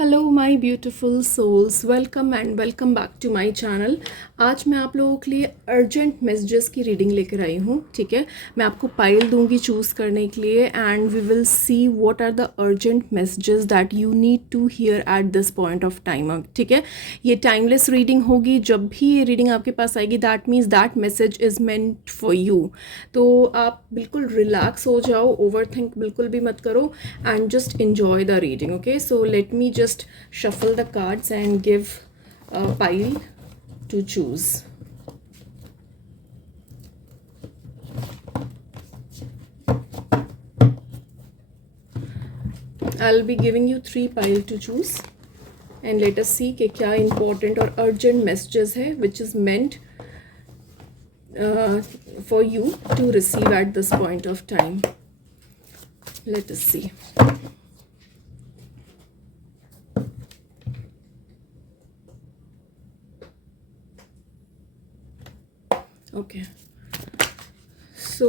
Hello my beautiful souls, welcome and welcome back to my channel. आज मैं आप लोगों के लिए अर्जेंट मैसेजेस की रीडिंग लेकर आई हूँ। ठीक है, मैं आपको पाइल दूंगी चूज़ करने के लिए and we will see what are the urgent messages that you need to hear at this point of time. ठीक है, ये टाइमलेस रीडिंग होगी। जब भी ये रीडिंग आपके पास आएगी that means that message is meant for you. तो आप बिल्कुल रिलैक्स हो जाओ, ओवर थिंक बिल्कुल भी मत करो and just enjoy the reading. Okay, so let me just shuffle the cards and give a pile to choose. I'll be giving you 3 pile to choose and let us see कि क्या important और urgent messages है which is meant for you to receive at this point of time. Let us see. Okay, so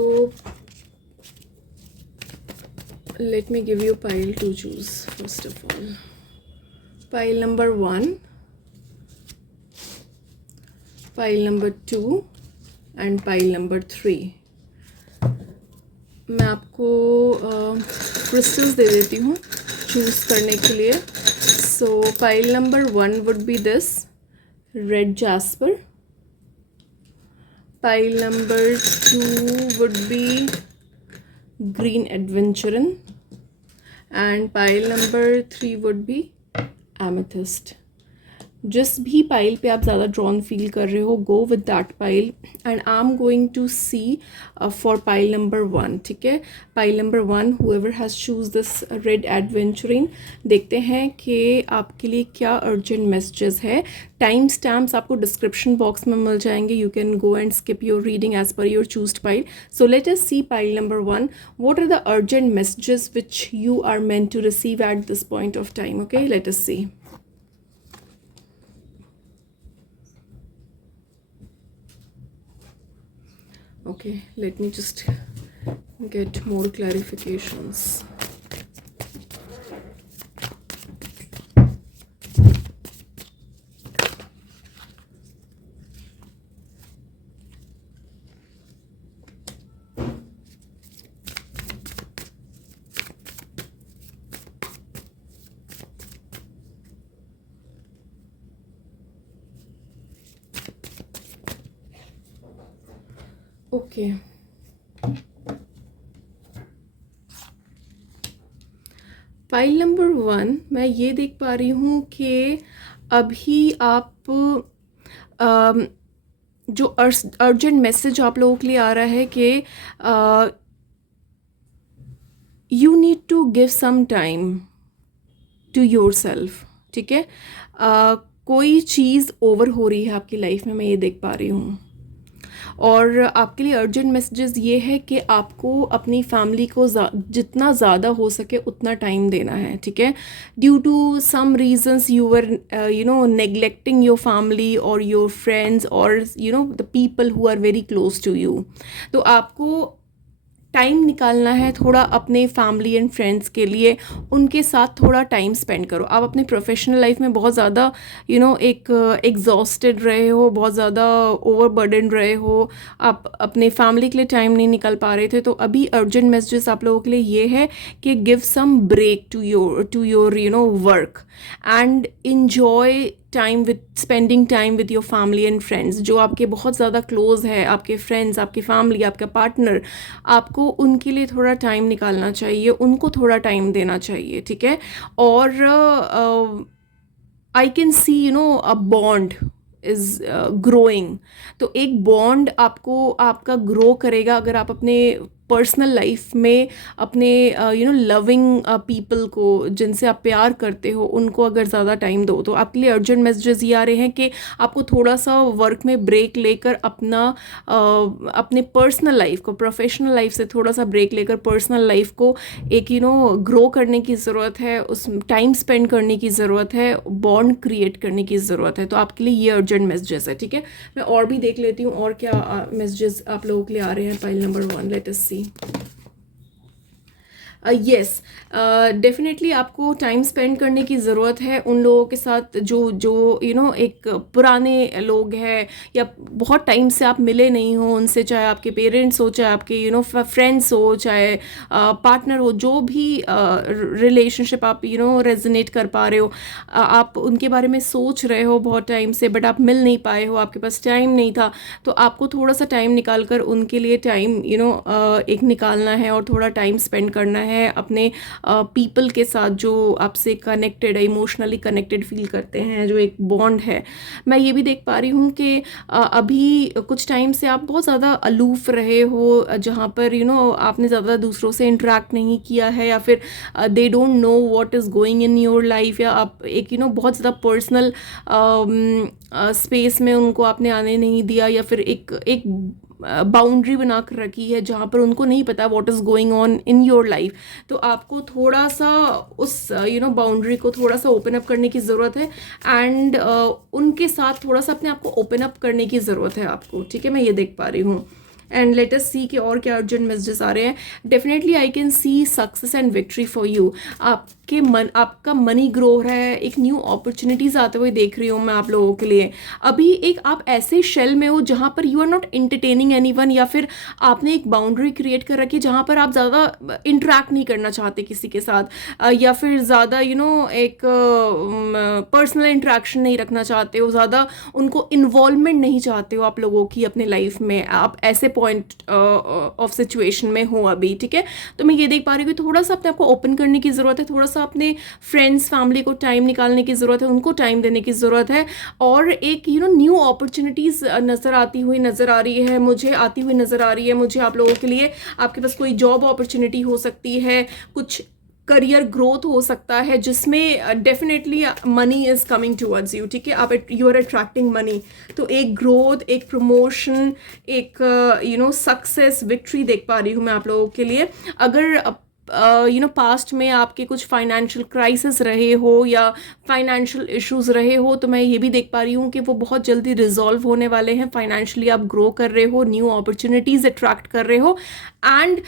let me give you pile to choose. First of all, pile number 1, pile number 2 and pile number 3. मैं आपको crystals दे देती हूँ choose करने के लिए. सो pile number 1 would be this red jasper. Pile number 2 would be green adventurin and pile number 3 would be amethyst. जिस भी pile पे आप ज़्यादा ड्रॉन फील कर रहे हो go with that pile and I am going to see for pile number 1. ठीक है, pile number 1 whoever has choose this red adventuring. देखते हैं कि आपके लिए क्या अर्जेंट मैसेजेस है. टाइम स्टैम्प्स आपको डिस्क्रिप्शन बॉक्स में मिल जाएंगे. You can go and skip your reading as per your chosen pile. So let us see pile number 1. What are the urgent messages which you are meant to receive at this point of time. Okay, let us see. Okay, let me just get more clarifications. Okay, file number 1 मैं ये देख पा रही हूँ कि अभी आप जो अर्जेंट मैसेज आप लोगों के लिए आ रहा है कि you need to give some time to yourself. ठीक है, कोई चीज़ ओवर हो रही है आपकी लाइफ में, मैं ये देख पा रही हूँ. और आपके लिए अर्जेंट मैसेजेस ये है कि आपको अपनी फैमिली को जितना ज़्यादा हो सके उतना टाइम देना है. ठीक है, due to some reasons you were neglecting your family और योर फ्रेंड्स और the people who are very close to you. तो आपको टाइम निकालना है थोड़ा अपने फैमिली एंड फ्रेंड्स के लिए. उनके साथ थोड़ा टाइम स्पेंड करो. आप अपने प्रोफेशनल लाइफ में बहुत ज़्यादा एक एग्जॉस्टेड रहे हो, बहुत ज़्यादा ओवरबर्डन रहे हो, आप अपने फैमिली के लिए टाइम नहीं निकाल पा रहे थे. तो अभी अर्जेंट मैसेजेस आप लोगों के लिए ये है कि give some break to your work and enjoy time with spending time with your family and friends. जो आपके बहुत ज़्यादा क्लोज है, आपके फ्रेंड्स, आपकी फैमिली, आपका पार्टनर, आपको उनके लिए थोड़ा टाइम निकालना चाहिए, उनको थोड़ा टाइम देना चाहिए. ठीक है, और आई can see a bond is growing. तो एक बॉन्ड आपका ग्रो करेगा अगर आप अपने पर्सनल लाइफ में अपने लविंग पीपल को, जिनसे आप प्यार करते हो, उनको अगर ज़्यादा टाइम दो. तो आपके लिए अर्जेंट मैसेजेस ये आ रहे हैं कि आपको थोड़ा सा वर्क में ब्रेक लेकर अपने पर्सनल लाइफ को, प्रोफेशनल लाइफ से थोड़ा सा ब्रेक लेकर पर्सनल लाइफ को एक ग्रो करने की ज़रूरत है, उस टाइम स्पेंड करने की ज़रूरत है, बॉन्ड क्रिएट करने की ज़रूरत है. तो आपके लिए ये अर्जेंट मैसेजेस है. ठीक है, मैं और भी देख लेती हूँ और क्या मैसेजेस आप लोगों के लिए आ रहे हैं. पाइल नंबर 1, लेट अस सी. यस, डेफिनेटली आपको टाइम स्पेंड करने की ज़रूरत है उन लोगों के साथ जो जो एक पुराने लोग हैं, या बहुत टाइम से आप मिले नहीं हो उनसे, चाहे आपके पेरेंट्स हो, चाहे आपके फ्रेंड्स हो, चाहे पार्टनर हो, जो भी रिलेशनशिप आप रेजोनेट कर पा रहे हो, आप उनके बारे में सोच रहे हो बहुत टाइम से, बट आप मिल नहीं पाए हो, आपके पास टाइम नहीं था, तो आपको थोड़ा सा टाइम निकाल कर उनके लिए टाइम एक निकालना है और थोड़ा टाइम स्पेंड करना है अपने पीपल के साथ जो आपसे कनेक्टेड है, इमोशनली कनेक्टेड फील करते हैं, जो एक बॉन्ड है। मैं ये भी देख पा रही हूँ कि अभी कुछ टाइम से आप बहुत ज़्यादा अलूफ रहे हो, जहाँ पर आपने ज़्यादा दूसरों से इंटरेक्ट नहीं किया है, या फिर they don't know what is going in your life, या आप एक बहुत ज़्यादा पर्सनल स्पेस में उनको आपने आने नहीं दिया, या फिर एक एक बाउंड्री बना कर रखी है जहाँ पर उनको नहीं पता what is going on in your life. तो आपको थोड़ा सा उस बाउंड्री को थोड़ा सा ओपन अप करने की ज़रूरत है, एंड उनके साथ थोड़ा सा अपने आप को ओपन अप करने की ज़रूरत है आपको, ठीक है, मैं ये देख पा रही हूँ। एंड लेट अस सी कि और क्या अर्जेंट मैसेजेस आ रहे हैं। Definitely I can C success and victory for you. आपका मनी ग्रो हो रहा है, एक न्यू अपॉर्चुनिटीज आते हुए देख रही हूँ मैं आप लोगों के लिए। अभी एक आप ऐसे शेल में हो जहाँ पर you are not entertaining anyone, या फिर आपने एक बाउंड्री क्रिएट कर रखी है जहाँ पर आप ज़्यादा इंटरेक्ट नहीं करना चाहते किसी के साथ, या फिर ज़्यादा एक पर्सनल इंटरेक्शन नहीं रखना चाहते हो, ज़्यादा उनको इन्वॉल्वमेंट नहीं चाहते हो आप लोगों की अपने लाइफ में। आप ऐसे पॉइंट ऑफ सिचुएशन में हो अभी, ठीक है। तो मैं ये देख पा रही हूँ कि थोड़ा सा अपने आपको ओपन करने की ज़रूरत है, थोड़ा सा अपने फ्रेंड्स फैमिली को टाइम निकालने की ज़रूरत है, उनको टाइम देने की ज़रूरत है, और एक न्यू अपॉर्चुनिटीज़ नज़र आती हुई नज़र आ रही है मुझे, आती हुई नज़र आ रही है मुझे आप लोगों के लिए। आपके पास कोई जॉब अपॉर्चुनिटी हो सकती है, कुछ करियर ग्रोथ हो सकता है जिसमें definitely money is coming towards you, ठीक है। आप यू आर अट्रैक्टिंग मनी, तो एक ग्रोथ, एक प्रमोशन, एक सक्सेस, विक्ट्री देख पा रही हूँ मैं आप लोगों के लिए। अगर पास्ट में आपके कुछ फाइनेंशियल क्राइसिस रहे हो या फाइनेंशियल इश्यूज रहे हो, तो मैं ये भी देख पा रही हूँ कि वो बहुत जल्दी रिजॉल्व होने वाले हैं। फाइनेंशियली आप ग्रो कर रहे हो, न्यू अपॉर्चुनिटीज अट्रैक्ट कर रहे हो, and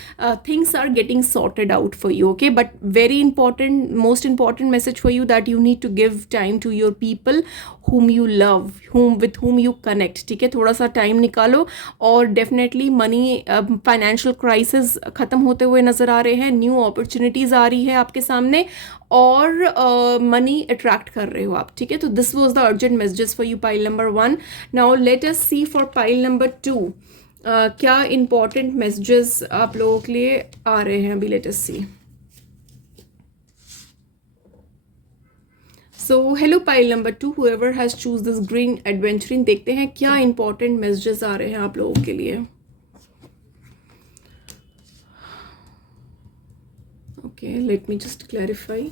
things are getting sorted out for you, okay. But very important, most important message for you that you need to give time to your people whom you love, with whom you connect, ठीक है। थोड़ा सा time निकालो, और definitely money, financial crisis ख़त्म होते हुए नज़र आ रहे हैं, न्यू अपॉर्चुनिटीज़ आ रही है आपके सामने, और मनी अट्रैक्ट कर रहे हो आप, ठीक है। तो this was the urgent messages for you, pile number 1। Now let us see for pile number 2 क्या इंपॉर्टेंट मैसेजेस आप लोगों के लिए आ रहे हैं अभी। Let us see. So hello pile number 2, whoever has choose this green adventuring, देखते हैं क्या इंपॉर्टेंट मैसेजेस आ रहे हैं आप लोगों के लिए। Okay, let me just clarify.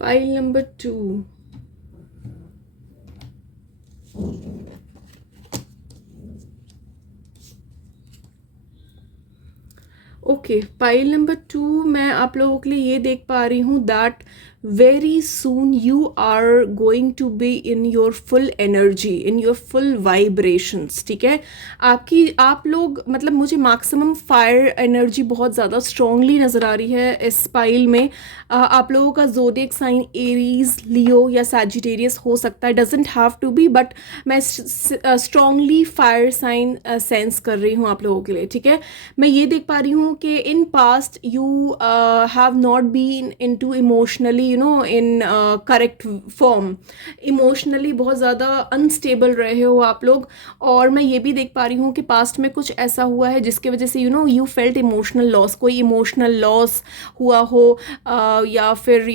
Pile number 2. Okay, pile number 2 मैं आप लोगों के लिए ये देख पा रही हूँ that very soon you are going to be in your full energy, in your full vibrations, ठीक है। आप लोग मतलब मुझे मैक्सिमम फायर एनर्जी बहुत ज़्यादा स्ट्रांगली नज़र आ रही है इस पाइल में। आप लोगों का ज़ोडिएक साइन एरीज, लियो या सैजिटेरियस हो सकता है, doesn't have to be, but मैं स्ट्रांगली फायर साइन सेंस कर रही हूँ आप लोगों के लिए, ठीक है। मैं ये देख पा रही हूँ कि in past you have not been into emotionally in correct form. Emotionally बहुत ज़्यादा अनस्टेबल रहे हो आप लोग, और मैं ये भी देख पा रही हूँ कि पास्ट में कुछ ऐसा हुआ है जिसके वजह से यू फेल्ट इमोशनल लॉस, कोई इमोशनल लॉस हुआ हो, या फिर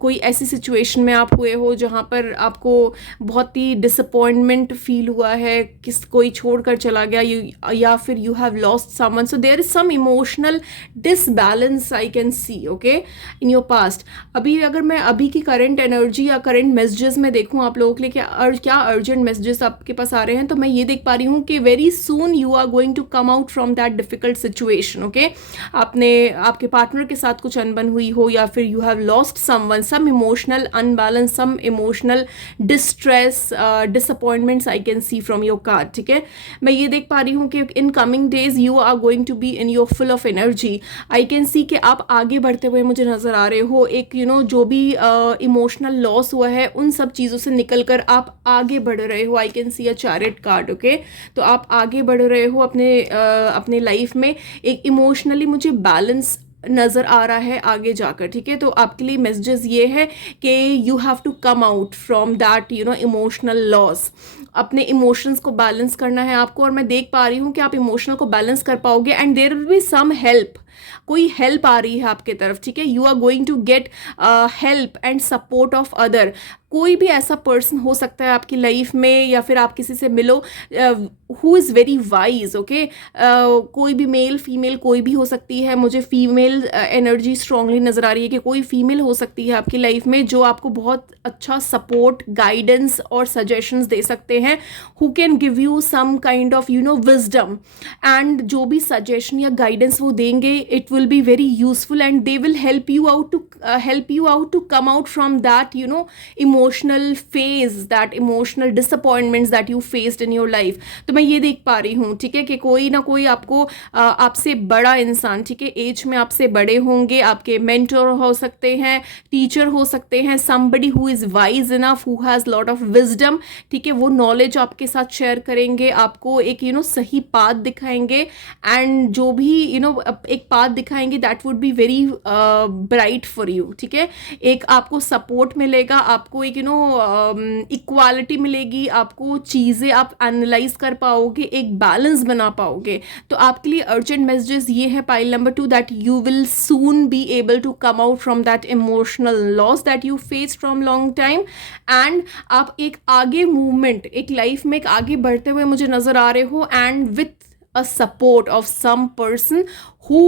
कोई ऐसी सिचुएशन में आप हुए हो जहाँ पर आपको बहुत ही डिसअपॉइंटमेंट फील हुआ है, कोई छोड़ कर चला गया, या फिर you have lost someone, so there is some emotional disbalance I can see, okay, in your past. अभी अगर मैं अभी की करंट एनर्जी या करंट मैसेजेस में देखूँ आप लोगों के लिए क्या अर्जेंट मैसेजेस आपके पास आ रहे हैं, तो मैं ये देख पा रही हूँ कि very soon you are going to come out from that difficult situation, okay. आपके पार्टनर के साथ कुछ अनबन हुई हो, या फिर you have lost someone, some emotional unbalance, some emotional distress, disappointments I can see from your card, ठीक है। मैं ये देख पा रही हूँ कि in coming days you are going to be in your full of energy. I can see कि आप आगे बढ़ते हुए मुझे नज़र आ रहे हो, एक जो भी इमोशनल लॉस हुआ है उन सब चीज़ों से निकल कर आप आगे बढ़ रहे हो। आई can see a chariot card, okay. तो आप आगे बढ़ रहे हो अपने लाइफ में, एक इमोशनली मुझे बैलेंस नज़र आ रहा है आगे जाकर, ठीक है। तो आपके लिए मैसेजेस ये है कि you have to come out from that emotional loss. अपने इमोशंस को बैलेंस करना है आपको, और मैं देख पा रही हूँ कि आप इमोशनल को बैलेंस कर पाओगे, and there will be some help, कोई हेल्प आ रही है आपके तरफ, ठीक है। You are going to get help and support of other. कोई भी ऐसा पर्सन हो सकता है आपकी लाइफ में, या फिर आप किसी से मिलो who is very wise, okay. कोई भी मेल फीमेल कोई भी हो सकती है, मुझे फीमेल एनर्जी स्ट्रांगली नज़र आ रही है कि कोई फीमेल हो सकती है आपकी लाइफ में जो आपको बहुत अच्छा सपोर्ट, गाइडेंस और सजेशंस दे सकते हैं, who can give you some kind of wisdom, and जो भी सजेशन या गाइडेंस वो देंगे it will be very useful, and they will help you out to come out from that emotional phase, that emotional disappointments that you faced in your life. तो मैं ये देख पा रही हूँ, ठीक है, कि कोई ना कोई आपको आपसे बड़ा इंसान, ठीक है, एज में आपसे बड़े होंगे, आपके मेंटर हो सकते हैं, टीचर हो सकते हैं, somebody who is wise enough, who has lot of wisdom, ठीक है। वो नॉलेज आपके साथ शेयर करेंगे, आपको एक सही पाथ दिखाएंगे, एंड जो भी एक पाथ दिखाएंगे that would be very bright for you, ठीक है। एक आपको सपोर्ट मिलेगा, आपको एक इक्वालिटी मिलेगी, आपको चीज़ें आप एनालाइज कर पाओगे, एक बैलेंस बना पाओगे। तो आपके लिए अर्जेंट मैसेजेस ये है pile number 2, that you will soon be able to come out from that emotional loss that you face from long time, and आप एक आगे मूवमेंट, एक लाइफ में एक आगे बढ़ते हुए मुझे नज़र आ रहे हो, and with a support of some person who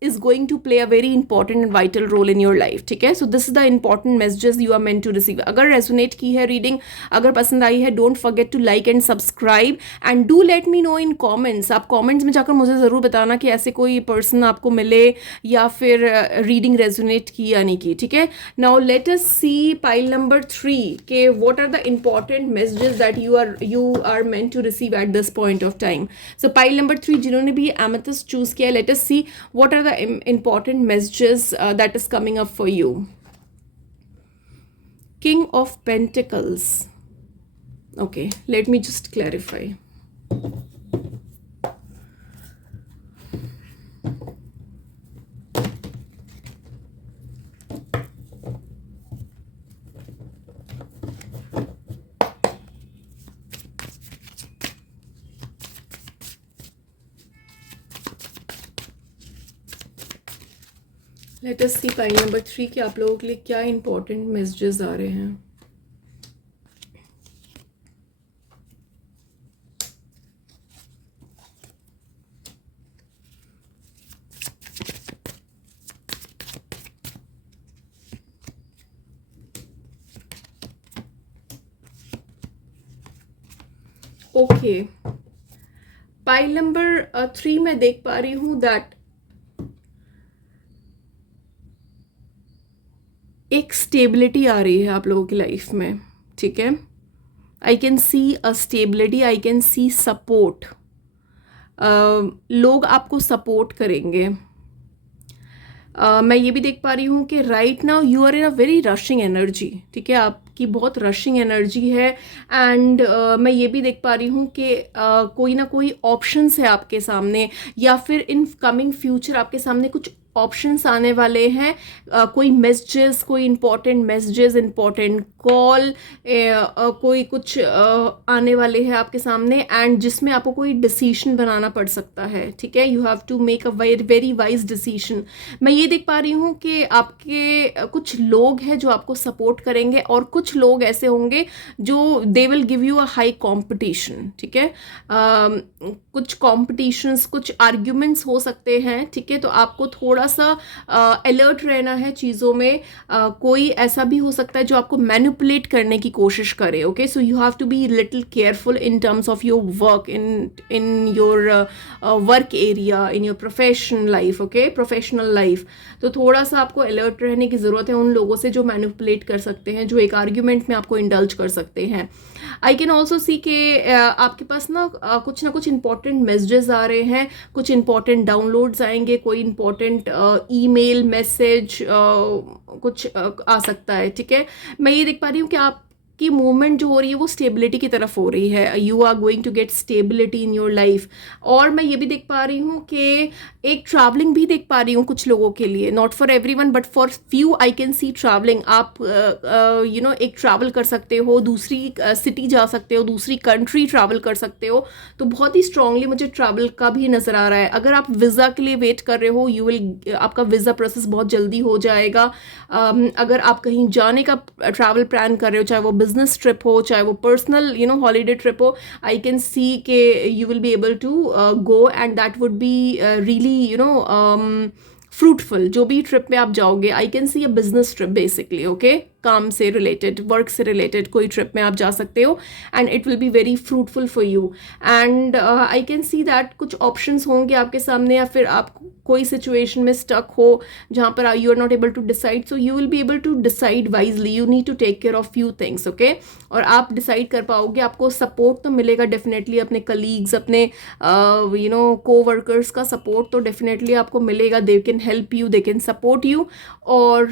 is going to play a very important and vital role in your life, ठीक है। So this is the important messages you are meant to receive. अगर resonate की है reading, अगर पसंद आई है, don't forget to like and subscribe, and do let me know in comments. आप comments में जाकर मुझे ज़रूर बताना कि ऐसे कोई person आपको मिले, या फिर रीडिंग resonate की या नहीं की, ठीक है। Now let us see pile number 3 के what are the important messages that you are meant to receive at this point of time. So pile number 3 जिन्होंने भी amethyst choose किया, let us see what are the important messages that is coming up for you. King of Pentacles. Okay, let me just clarify. Let us see pile number 3 के आप लोगों के लिए क्या important messages आ रहे हैं। Okay, pile number 3 में देख पा रही हूँ दैट एक स्टेबिलिटी आ रही है आप लोगों की लाइफ में, ठीक है। आई can see a stability, I can C support, लोग आपको सपोर्ट करेंगे। मैं ये भी देख पा रही हूँ कि right now you are in a very rushing energy, ठीक है, आपकी बहुत रशिंग एनर्जी है, एंड मैं ये भी देख पा रही हूँ कि कोई ना कोई ऑप्शंस है आपके सामने, या फिर इन कमिंग फ्यूचर आपके सामने कुछ ऑप्शंस आने वाले हैं, कोई मैसेजेस, कोई इंपॉर्टेंट मैसेजेस, इंपॉर्टेंट कॉल, कोई कुछ आने वाले हैं आपके सामने, एंड जिसमें आपको कोई डिसीजन बनाना पड़ सकता है, ठीक है। You have to make a very wise decision. मैं ये देख पा रही हूँ कि आपके कुछ लोग हैं जो आपको सपोर्ट करेंगे, और कुछ लोग ऐसे होंगे जो they will give you a high competition, ठीक है। कुछ कॉम्पिटिशन्स, कुछ आर्ग्यूमेंट्स हो सकते हैं, ठीक है। तो आपको थोड़ा सा अलर्ट रहना है चीज़ों में। कोई ऐसा भी हो सकता है जो आपको मैनिपुलेट करने की कोशिश करे, okay. So you have to be little careful in terms of your work, in your work area, in your professional life, okay, professional life. तो थोड़ा सा आपको अलर्ट रहने की ज़रूरत है उन लोगों से जो मैनिपुलेट कर सकते हैं, जो एक आर्ग्यूमेंट में आपको इंडल्ज कर सकते हैं। आई कैन ऑल्सो सी के आपके पास ना कुछ इंपॉर्टेंट मैसेजेस आ रहे हैं, कुछ इंपॉर्टेंट डाउनलोड्स आएंगे, कोई इंपॉर्टेंट ईमेल मैसेज कुछ आ सकता है, ठीक है। मैं ये देख पा रही हूँ कि आपकी मूवमेंट जो हो रही है वो स्टेबिलिटी की तरफ हो रही है। You are going to get stability in your life. और मैं ये भी देख पा रही हूँ कि एक ट्रैवलिंग भी देख पा रही हूँ कुछ लोगों के लिए, not for everyone but for few I can C travelling. आप यू नो एक ट्रैवल कर सकते हो, दूसरी सिटी जा सकते हो, दूसरी कंट्री ट्रैवल कर सकते हो। तो बहुत ही स्ट्रांगली मुझे ट्रैवल का भी नज़र आ रहा है। अगर आप वीज़ा के लिए वेट कर रहे हो, आपका वीज़ा प्रोसेस बहुत जल्दी हो जाएगा। अगर आप कहीं जाने का ट्रैवल प्लान कर रहे हो, चाहे वो बिजनेस ट्रिप हो, चाहे वो पर्सनल हॉलीडे ट्रिप हो, आई कैन सी के you will be able to go, and that would be really fruitful. जो भी ट्रिप में आप जाओगे, I can see a business trip basically, okay, काम से रिलेटेड, वर्क से रिलेटेड कोई ट्रिप में आप जा सकते हो, and it will be very fruitful for you. And I can see that कुछ ऑप्शंस होंगे आपके सामने, या फिर आप कोई सिचुएशन में स्टक हो जहाँ पर you are not able to decide, so you will be able to decide wisely. You need to take care of few things, okay. और आप डिसाइड कर पाओगे। आपको सपोर्ट तो मिलेगा डेफिनेटली, अपने कलीग्स, अपने को वर्कर्स का सपोर्ट तो डेफिनेटली आपको मिलेगा। They can help you, they can support you. और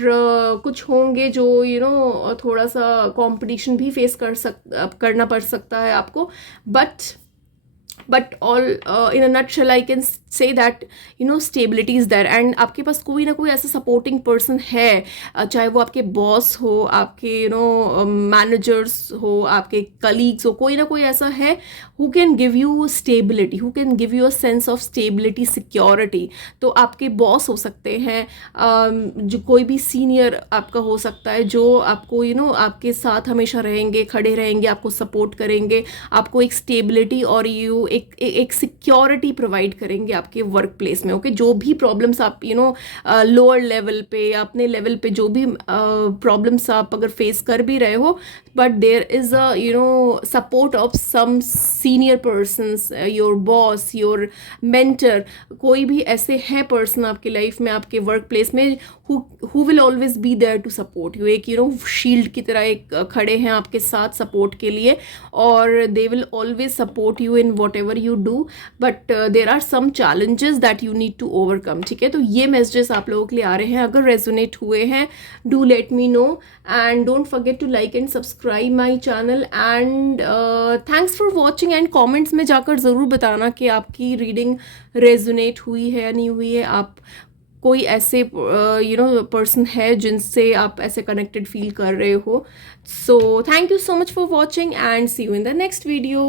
कुछ होंगे जो थोड़ा सा कंपटीशन भी फेस करना पड़ सकता है आपको, but all in a nutshell I can say that stability is there, and आपके पास कोई ना कोई ऐसा सपोर्टिंग पर्सन है, चाहे वो आपके बॉस हो, आपके मैनेजर्स हो, आपके कलीग्स हो, कोई ना कोई ऐसा है who can give you stability, who can give you a sense of stability, security. तो आपके बॉस हो सकते हैं, जो कोई भी सीनियर आपका हो सकता है, जो आपको आपके साथ हमेशा रहेंगे, खड़े रहेंगे, आपको सपोर्ट करेंगे, आपको एक स्टेबिलिटी और एक सिक्योरिटी प्रोवाइड करेंगे आपके वर्क प्लेस में, ओके। जो भी प्रॉब्लम्स आप लोअर लेवल पे या अपने लेवल पे जो भी प्रॉब्लम्स आप अगर फेस कर भी रहे हो, but there is a support of some senior persons, your boss, your mentor, कोई भी ऐसे हैं पर्सन आपकी लाइफ में, आपके वर्क प्लेस में, who will always be there to support you। एक शील्ड की तरह एक खड़े हैं आपके साथ सपोर्ट के लिए, और they will always support you in whatever you do, but there are some challenges that you need to overcome, ठीक है। तो ये मैसेजेस आप लोगों के लिए आ रहे हैं। अगर रेजोनेट हुए हैं, do let me know, and don't forget to like and subscribe my channel, and thanks for watching, and comments में जाकर ज़रूर बताना कि आपकी रीडिंग रेजोनेट हुई है या नहीं हुई है। आप कोई ऐसे पर्सन है जिनसे आप ऐसे कनेक्टेड फील कर रहे हो। So thank you so much for watching, and see you in the next video.